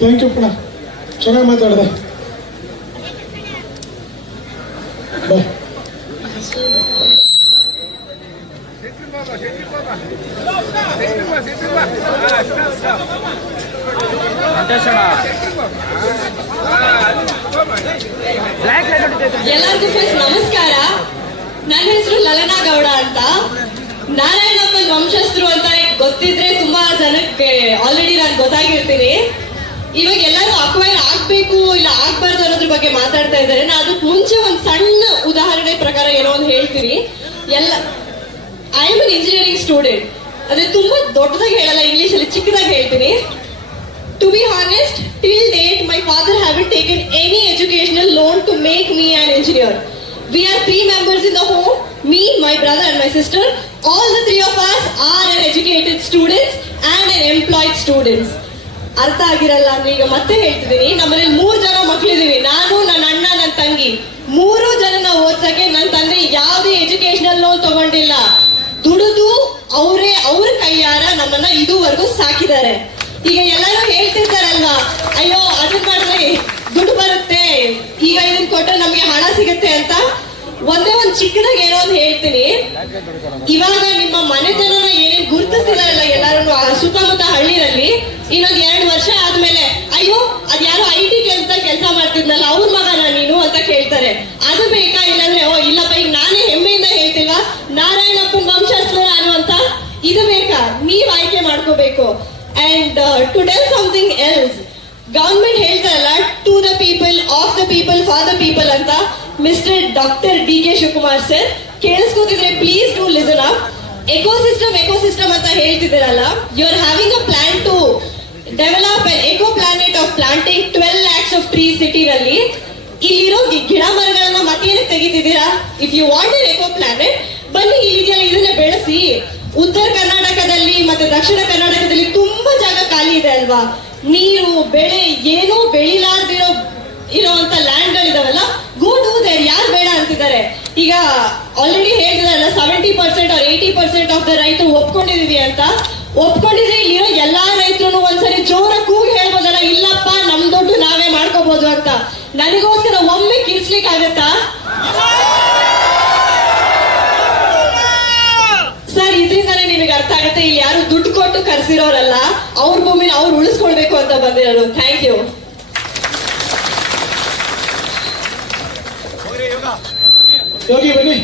Thank you ಪುಣ, ಚೆನ್ನಾಗಿ ಮಾತಾಡಿದೆ. ಬಾಯ್. ಎಲ್ಲರಿಗೂ ಫಸ್ಟ್ ನಮಸ್ಕಾರ. ನನ್ನ ಹೆಸರು ಲಲನಾ ಗೌಡ ಅಂತ. ನಾರಾಯಣಪ್ಪನ ವಂಶಸ್ಥರು ಅಂತ ಗೊತ್ತಿದ್ರೆ ತುಂಬಾ ಜನಕ್ಕೆ ಆಲ್ರೆಡಿ ನಾನು ಗೊತ್ತಾಗಿರ್ತೀನಿ. ಇವಾಗ ಎಲ್ಲರೂ ಅಕ್ವೈರ್ ಆಗ್ಬೇಕು ಇಲ್ಲ ಆಗ್ಬಾರ್ದು ಅನ್ನೋದ್ರ ಬಗ್ಗೆ ಮಾತಾಡ್ತಾ ಇದ್ದಾರೆ. ನಾನು ಅದಕ್ಕೆ ಮುಂಚೆ ಒಂದು ಸಣ್ಣ ಉದಾಹರಣೆ ಪ್ರಕಾರ ಏನೋ ಒಂದು ಹೇಳ್ತೀನಿ. I am an engineering student. ಅದೇ ತುಂಬಾ ದೊಡ್ಡದಾಗಿ ಹೇಳಲ್ಲ, ಇಂಗ್ಲಿಷ್ ಅಲ್ಲಿ ಚಿಕ್ಕದಾಗಿ ಹೇಳ್ತೀನಿ. To be honest, till date, my father haven't taken any educational loan to make me an engineer. We are 3 members in the home, me, my brother and my sister. All the 3 of us are an educated students and an employed students. ಅರ್ಥ ಆಗಿರಲ್ಲ ಅಂದ್ರೆ ಈಗ ಮತ್ತೆ ಹೇಳ್ತಿದ್ದೀನಿ. ನಮ್ಮಲ್ಲಿ 3 ಜನ ಮಕ್ಕಳಿದೀವಿ. ನಾನು, ನನ್ನ ಅಣ್ಣ, ನನ್ನ ತಂಗಿ. 3 ಜನನ ಓದ್ಸಕ್ಕೆ ನನ್ನ ತಂದೆ ಯಾವುದೇ ಎಜುಕೇಶನಲ್ ಲೋನ್ ತಗೊಂಡಿಲ್ಲ. ದುಡಿದು ಅವ್ರ ಕೈಯಾರ ನಮ್ಮನ್ನ ಇದುವರೆಗೂ ಸಾಕಿದ್ದಾರೆ. ಈಗ ಎಲ್ಲರೂ ಹೇಳ್ತಿರ್ತಾರಲ್ವಾ, ಅಯ್ಯೋ ಅದನ್ನ ಮಾಡ್ರಿ ದುಡ್ಡು ಬರುತ್ತೆ, ಈಗ ಇದನ್ನ ಕೊಟ್ಟರೆ ನಮ್ಗೆ ಹಣ ಸಿಗುತ್ತೆ ಅಂತ. ಒಂದೇ ಒಂದು ಚಿಕ್ಕದಾಗಿ ಏನೋ ಒಂದು ಹೇಳ್ತೀನಿ. ಇವಾಗ ನಿಮ್ಮ ಮನೆತನನ ಏನೇನು ಗುರುತಿಸ್ತಿದಾರಲ್ಲ ಎಲ್ಲರೂ ಸುತ್ತಮುತ್ತ ಹಳ್ಳಿನಲ್ಲಿ, ಇನ್ನೊಂದು 2 ವರ್ಷ ಆದ್ಮೇಲೆ ಅಯ್ಯೋ ಅದ್ಯಾರೋ IT ಕೆಲಸ ಮಾಡ್ತಿದ್ನಲ್ಲ ಅವ್ರ ಮಗನ ನೀನು ಅಂತ ಕೇಳ್ತಾರೆ. ಅದು ಬೇಕಾ? ಇಲ್ಲಾಂದ್ರೆ ಓ ಇಲ್ಲಪ್ಪ ಈಗ ನಾನೇ ಹೆಮ್ಮೆಯಿಂದ ಹೇಳ್ತಿಲ್ವಾ ನಾರಾಯಣಪ್ಪನ ವಂಶಸ್ಥರು ನಾನು ಅಂತ. ಇದು ಬೇಕಾ? ನೀವ್ ಆಯ್ಕೆ ಮಾಡ್ಕೋಬೇಕು. And to tell something else, government ಹೇಳ್ತಾರಲ್ಲ to the people, of the people, for the people ಅಂತ. Mister doctor DK Shivakumar sir ಕೇಳಿಸ್ಕೊತಿದ್ರೆ please do listen up. Ecosystem ಅಂತ ಹೇಳ್ತಿದ್ದೀರಲ್ಲ, you are having a plan to develop an eco planet of planting 12 lakhs of trees city ನಲ್ಲಿ. ಇಲ್ಲಿರೋ ಗಿಡ ಮರಗಳನ್ನ ಮತ್ತೇನಕ್ಕೆ ತೆಗಿತಿದ್ದೀರಾ? If you want an eco planet, ಬನ್ನಿ ಇಲ್ಲಿದೆಯಲ್ಲ ಇದನ್ನ ಬೆಳೆಸಿ. ಉತ್ತರ ಕರ್ನಾಟಕದಲ್ಲಿ ಮತ್ತೆ ದಕ್ಷಿಣ ಕರ್ನಾಟಕದಲ್ಲಿ ತುಂಬಾ ಜಾಗ ಖಾಲಿ ಇದೆ ಅಲ್ವಾ? ನೀರು ಬೆಳೆ ಏನೋ ಬೆಳಿಲಾರ್ದಿರೋ ಇರೋಂತ ಲ್ಯಾಂಡ್ ಗಳಿದಾವಲ್ಲ, ಗೋ ಡೂ ದೇರ್. ಯಾರು ಬೇಡ ಅಂತಿದ್ದಾರೆ? ಈಗ ಆಲ್ರೆಡಿ ಹೇಳಿದಾರಲ್ಲ 70% or 80% ಆಫ್ ದ ರೈತರು ಒಪ್ಕೊಂಡಿದೀವಿ ಅಂತ. ಒಪ್ಕೊಂಡಿದ್ರೆ ಇಲ್ಲಿರೋ ಎಲ್ಲಾ ರೈತರು ಒಂದ್ಸರಿ ಜೋರ ಕೂಗಿ ಹೇಳ್ಬೋದಲ್ಲ, ಇಲ್ಲಪ್ಪ ನಮ್ ದುಡ್ಡು ನಾವೇ ಮಾಡ್ಕೋಬಹುದು ಅಂತ. ನನಗೋಸ್ಕರ ಒಮ್ಮೆ ಕಿರ್ಸ್ಲಿಕ್ಕೆ ಆಗತ್ತಾ ಸರ್? ಇದರಿಂದಾನೇ ನಿಮಗೆ ಅರ್ಥ ಆಗುತ್ತೆ ಇಲ್ಲಿ ಯಾರು ದುಡ್ಡು ಕೊಟ್ಟು ಕರ್ಸಿರೋರಲ್ಲ, ಅವ್ರ ಭೂಮಿನ ಅವ್ರು ಉಳಿಸ್ಕೊಳ್ಬೇಕು ಅಂತ ಬಂದಿರೋರು. Thank you. ಯೋಗಿ ಬನ್ನಿ.